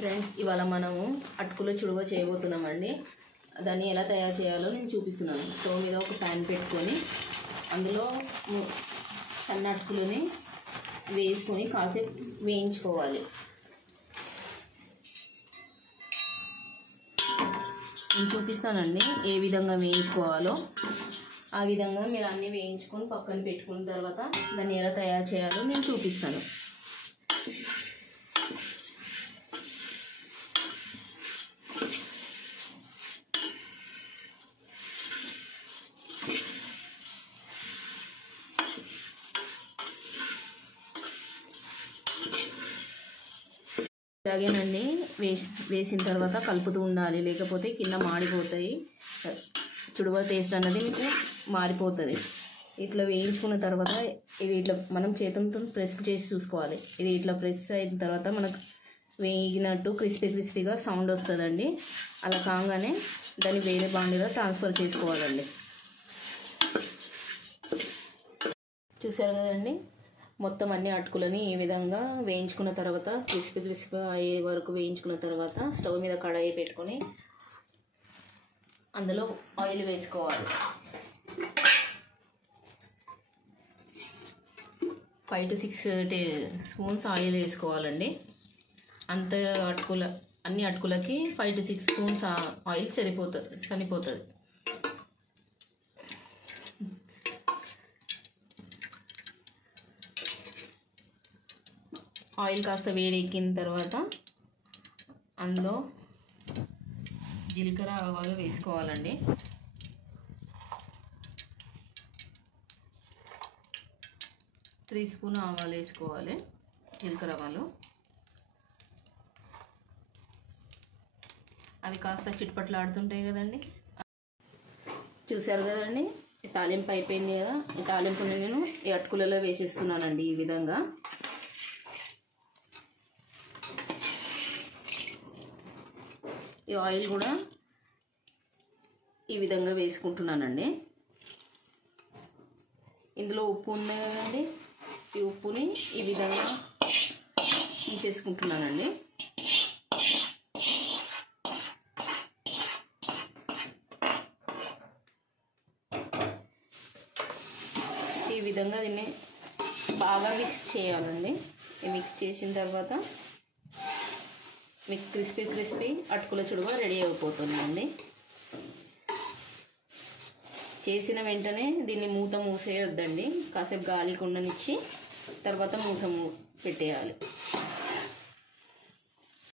Friends, ఇవాళ మనము అటుకుల చుడువ చేయబోతున్నామండి. దాన్ని ఎలా తయారు చేయాలో నేను చూపిస్తున్నాను. స్టవ్ మీద ఒక ప్యాన్ పెట్టుకొని అందులో సన్న అటుకులని వేసుకొని కాసేపు వేయించుకోవాలి. నేను చూపిస్తానండి ఏ విధంగా వేయించుకోవాలో. ఆ విధంగా మీరు అన్నీ వేయించుకొని పక్కన పెట్టుకున్న తర్వాత దాన్ని ఎలా తయారు చేయాలో నేను చూపిస్తాను. ఇలాగేనండి వేసిన తర్వాత కలుపుతూ ఉండాలి, లేకపోతే కింద మాడిపోతాయి. చుడువ టేస్ట్ అన్నది మీకు మారిపోతుంది. ఇట్లా వేయించుకున్న తర్వాత ఇది ఇట్లా మనం చేతులతో ప్రెస్ చేసి చూసుకోవాలి. ఇది ఇట్లా ప్రెస్ అయిన తర్వాత మనకు వేగినట్టు క్రిస్పీగా సౌండ్ వస్తుందండి. అలా కాగానే దాన్ని వేరే బాండీలో ట్రాన్స్ఫర్ చేసుకోవాలండి. చూసారు కదండి, మొత్తం అన్ని అటుకులని ఈ విధంగా వేయించుకున్న తర్వాత క్రిస్పీగా అయ్యే వరకు వేయించుకున్న తర్వాత స్టవ్ మీద కడాయి పెట్టుకొని అందులో ఆయిల్ వేసుకోవాలి. 5 to 6 స్పూన్స్ ఆయిల్ వేసుకోవాలండి. అన్ని అటుకులకి 5 to 6 స్పూన్స్ ఆయిల్ సరిపోతుంది. ఆయిల్ కాస్త వేడెక్కిన తర్వాత అందులో జీలకర్ర ఆవాలు వేసుకోవాలండి. త్రీ స్పూన్ ఆవాలు వేసుకోవాలి, జీలకర్ర ఆవాలు. అవి కాస్త చిట్పట్లాడుతుంటాయి కదండి. చూసారు కదండి, ఈ తాలింపు అయిపోయింది కదా. ఈ తాలింపుని నేను ఈ అటుకులలో వేసేస్తున్నానండి. ఈ విధంగా ఈ ఆయిల్ కూడా ఈ విధంగా వేసుకుంటున్నానండి. ఇందులో ఉప్పు ఉంది కదండి, ఈ ఉప్పుని ఈ విధంగా తీసేసుకుంటున్నానండి. ఈ విధంగా దీన్ని బాగా మిక్స్ చేయాలండి. మిక్స్ చేసిన తర్వాత మీకు క్రిస్పీ అటుకుల చుడువ రెడీ అయిపోతుందండి. చేసిన వెంటనే దీన్ని మూత మూసేయొద్దండి. కాసేపు గాలికి ఉండనిచ్చి తర్వాత మూత పెట్టేయాలి.